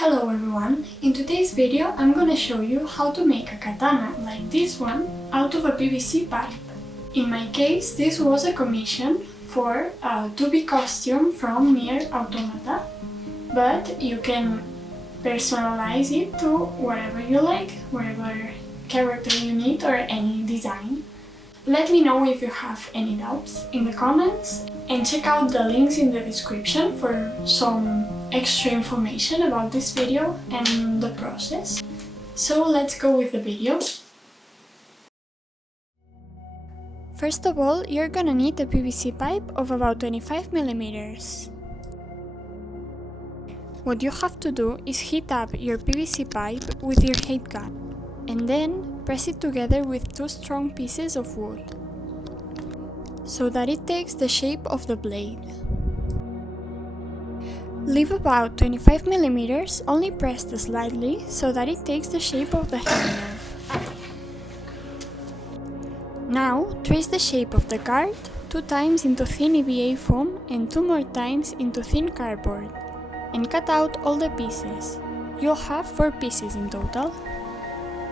Hello everyone, in today's video I'm gonna show you how to make a katana like this one out of a PVC pipe. In my case, this was a commission for a 2B costume from Nier Automata, but you can personalize it to whatever you like, whatever character you need or any design. Let me know if you have any doubts in the comments and check out the links in the description for some extra information about this video and the process. So let's go with the video. First of all, you're gonna need a PVC pipe of about 25 millimeters. What you have to do is heat up your PVC pipe with your heat gun and then press it together with two strong pieces of wood so that it takes the shape of the blade. Leave about 25 millimeters only pressed slightly so that it takes the shape of the handle. Now trace the shape of the card 2 times into thin EVA foam and 2 more times into thin cardboard and cut out all the pieces. You'll have 4 pieces in total.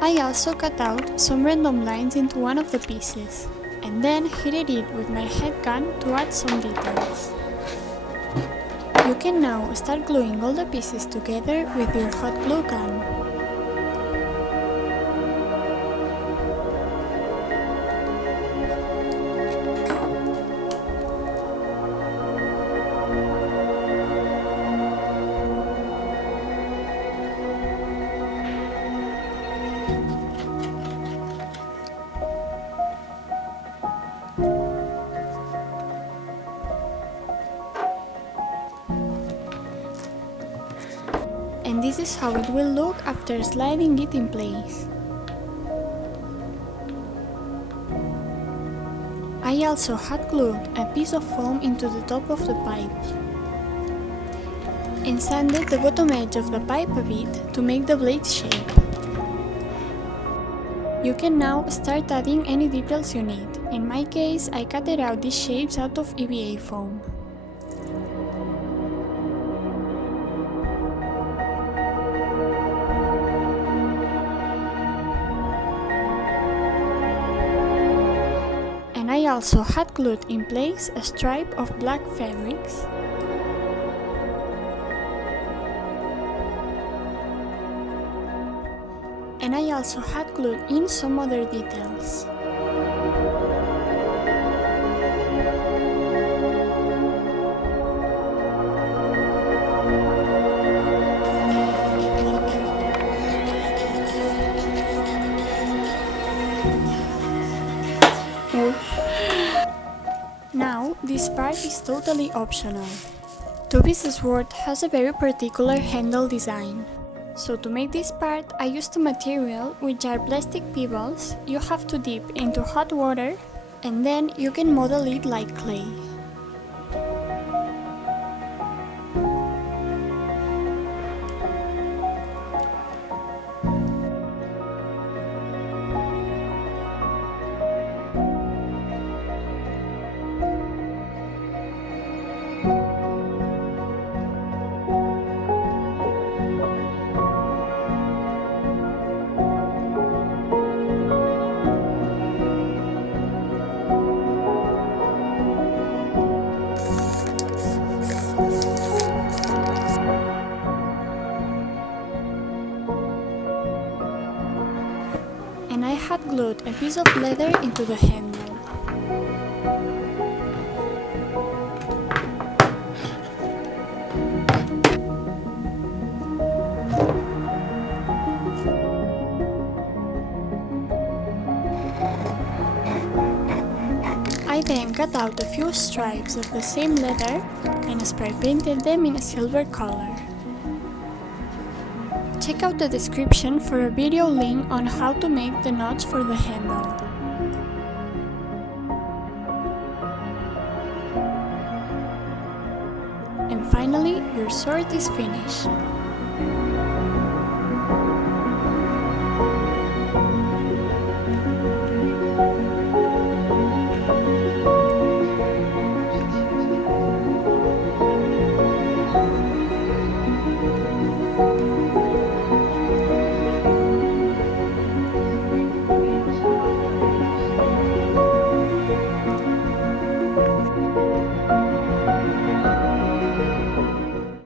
I also cut out some random lines into one of the pieces and then heated it with my heat gun to add some details. You can now start gluing all the pieces together with your hot glue gun. And this is how it will look after sliding it in place. I also hot glued a piece of foam into the top of the pipe and sanded the bottom edge of the pipe a bit to make the blade shape. You can now start adding any details you need. In my case, I cut out these shapes out of EVA foam. And I also hot glued in place a stripe of black fabrics. And I also hot glued in some other details. Now, this part is totally optional. 2B's sword has a very particular handle design. So to make this part, I used a material which are plastic pebbles you have to dip into hot water and then you can model it like clay. And I had glued a piece of leather into the handle. I then cut out a few stripes of the same leather and spray painted them in a silver color. Check out the description for a video link on how to make the knots for the handle. And finally, your sword is finished.